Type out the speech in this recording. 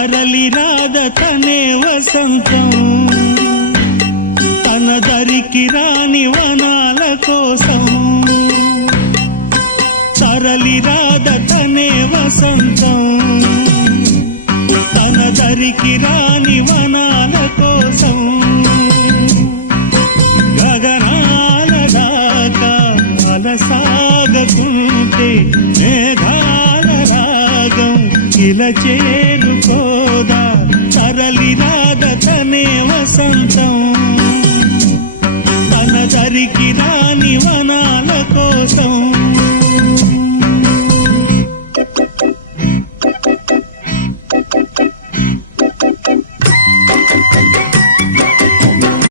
తరలి రాద తనే వసంతం తన దరికి రాని వనాల కోసం తరలి రాద తనే వసంతం తన దరికి రాని వనాల కోసం గగనాల దాకా అలసాగకుంటే మేఘాల రాగం ఇలా చేరుకోదా తరలి రాద తనే వసంతం తన దరికి రాని వనాల కోసం